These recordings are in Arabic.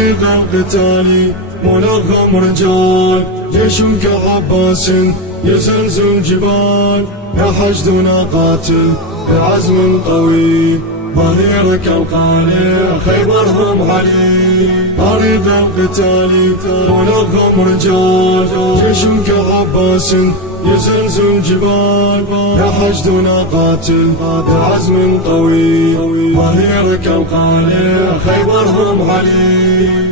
طريق القتال ملغم رجال، جيش كعباس يزلزل جبال، يا حشدنا قاتل بعزم قوي، ظهيرك القالع خيبرهم علي. طريق القتال ملغم رجال، جيش كعباس يزلزل جبال، يا حشدنا قاتل بعزم قوي، ظهيرك القالع خيبرهم علي.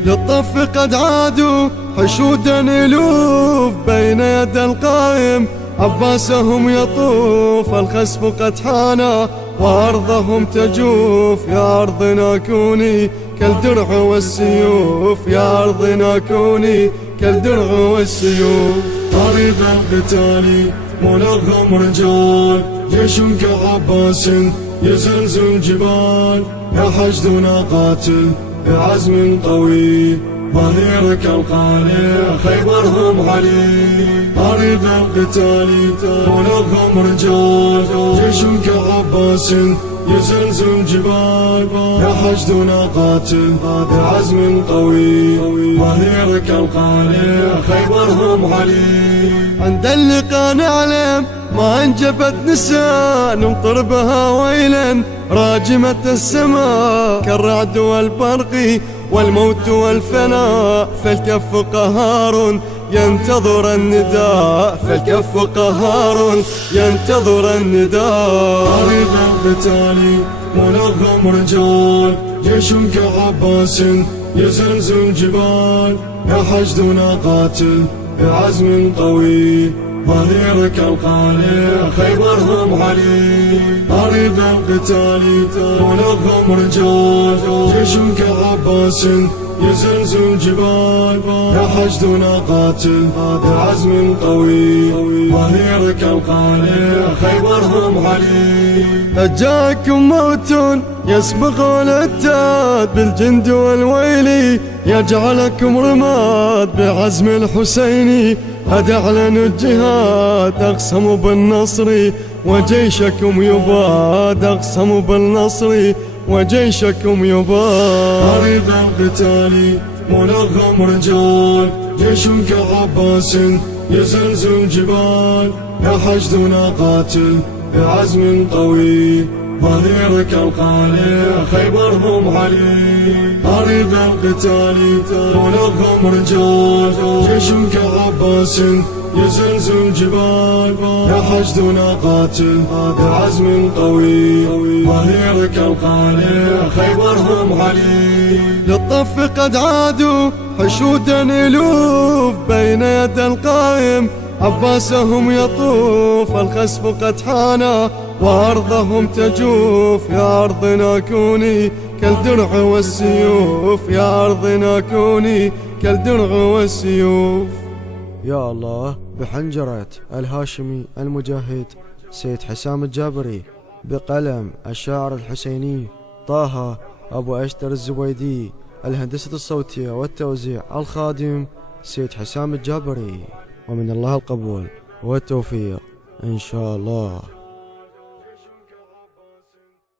للطف قد عادوا حشودا الوف، بين يد القائم عباسهم يطوف، الخسف قد حان وأرضهم تجوف، يا أرضنا كوني كالدرع والسيوف، يا أرضنا كوني كالدرع والسيوف. طريق القتال ملغم رجال، جيش كعباس يزلزل جبال، يا حشدنا قاتل بعزم قوي، ظهيرك القالع خيبرهم علي. طريق القتال ملغم رجال، جيش كعباس يزلزل جبال، يا حشدنا قاتل بعزم قوي، ظهيرك القالع خيبرهم علي. عند اللقاء نعلم ما انجبت نساء، نمطر بها ويلا راجمة السماء، كالرعد والبرق والموت والفناء، فالكف قهار ينتظر النداء، فالكف قهار ينتظر النداء. طريق القتال ملغم رجال، جيش كعباس يزلزل جبال، يا حشدنا قاتل بعزم قوي، ظهيرك القالع خيبرهم علي. طريق القتال ملغم رجال، جيش كعباس يزلزل جبال، يا حشدنا قاتل بعزم قوي، ظهيرك القالع خيبرهم علي. أجاكم موت يسبق الأتاد، بالجند والويل يجعلكم رماد، بعزم الحسيني قد أعلنوا الجهاد، أقسموا بالنصر وجيشكم يباد، أقسموا بالنصر وجيشكم يباد. طريق القتال ملغم رجال، جيش كعباس يزلزل جبال، يا حشدنا قاتل بعزم قوي، ظهيرك القالع خيبرهم علي. طريق القتال ملغم رجال، جيش كعباس يزلزل جبال، يا حشدنا قاتل بعزم قوي، ظهيرك القالع خيبرهم علي. للطف قد عادوا حشودا الوف، بين يد القائم عباسهم يطوف، الخسف قد حان وأرضهم تجوف، يا أرضنا كوني كالدرع والسيوف، يا أرضنا كوني كالدرع والسيوف. يا الله. بحنجرة الهاشمي المجاهد سيد حسام الجابري، بقلم الشاعر الحسيني طه أبو أشتر الزبيدي، الهندسة الصوتية والتوزيع الخادم سيد حسام الجابري، ومن الله القبول والتوفيق إن شاء الله.